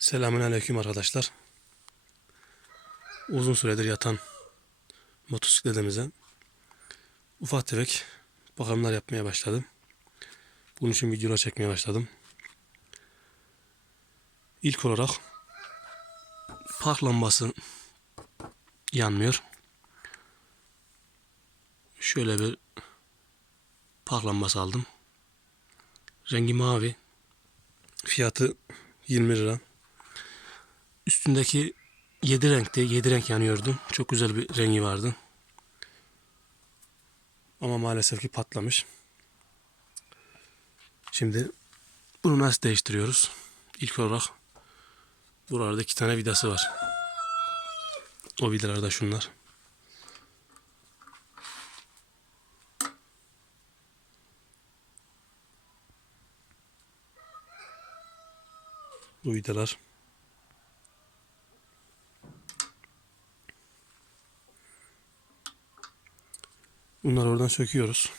Selamünaleyküm arkadaşlar. Uzun süredir yatan motosikletimize ufak tefek bakımlar yapmaya başladım. Bunun için videolar çekmeye başladım. İlk olarak park lambası yanmıyor. Şöyle bir park lambası aldım. Rengi mavi. Fiyatı 20 lira. Üstündeki 7 renkte 7 renk yanıyordu. Çok güzel bir rengi vardı. Ama maalesef ki patlamış. Şimdi bunu nasıl değiştiriyoruz? İlk olarak buralarda iki tane vidası var. O vidalar da şunlar. Bu vidalar Bunları oradan söküyoruz.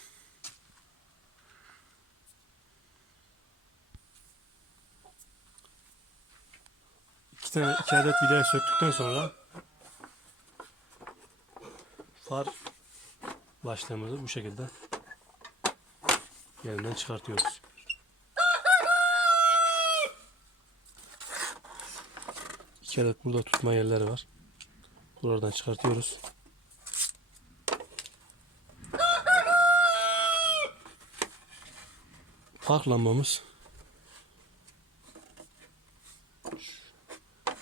İki tane iki adet vidayı söktükten sonra far başlığımızı bu şekilde yerinden çıkartıyoruz. İki adet burada tutma yerleri var. Buradan çıkartıyoruz. Park lambamız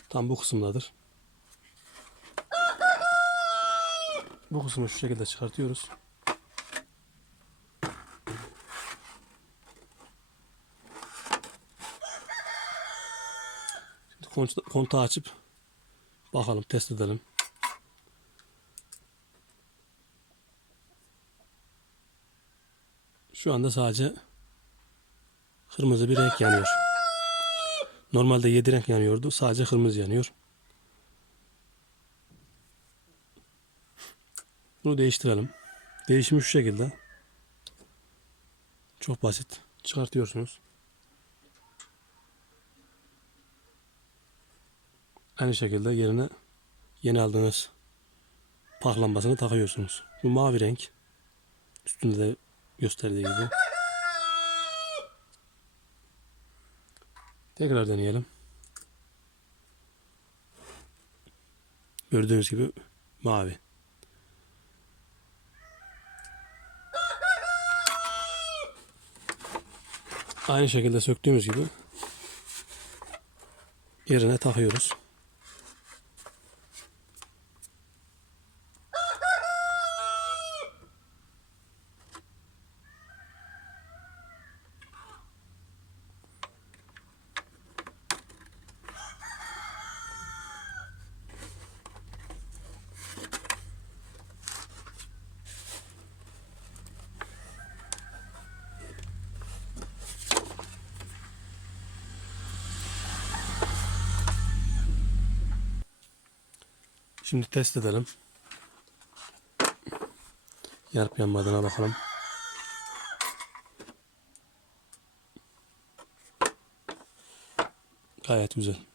tam bu kısımdadır. Bu kısmı şu şekilde çıkartıyoruz. Şimdi konta- kontağı açıp bakalım test edelim. Şu anda sadece kırmızı bir renk yanıyor. Normalde 7 renk yanıyordu. Sadece kırmızı yanıyor. Bunu değiştirelim. Değişimi şu şekilde. Çok basit. Çıkartıyorsunuz. Aynı şekilde yerine yeni aldığınız park lambasını takıyorsunuz. Bu mavi renk. Üstünde de gösterdiği gibi. Tekrar deneyelim. Gördüğünüz gibi mavi. Aynı şekilde söktüğümüz gibi yerine takıyoruz. Şimdi test edelim. Yarıp yanmadığına bakalım. Gayet güzel.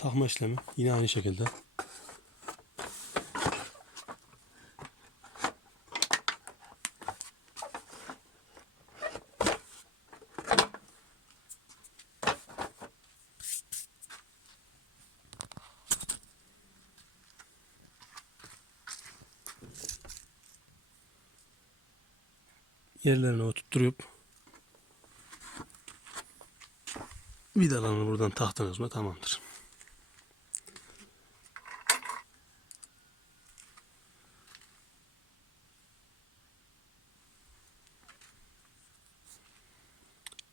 Takma işlemi yine aynı şekilde. Yerlerine oturtturup vidalarını buradan taktınız mı tamamdır.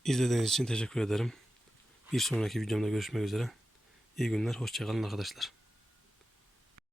İzlediğiniz için teşekkür ederim. Bir sonraki videomda görüşmek üzere. İyi günler, hoşçakalın arkadaşlar.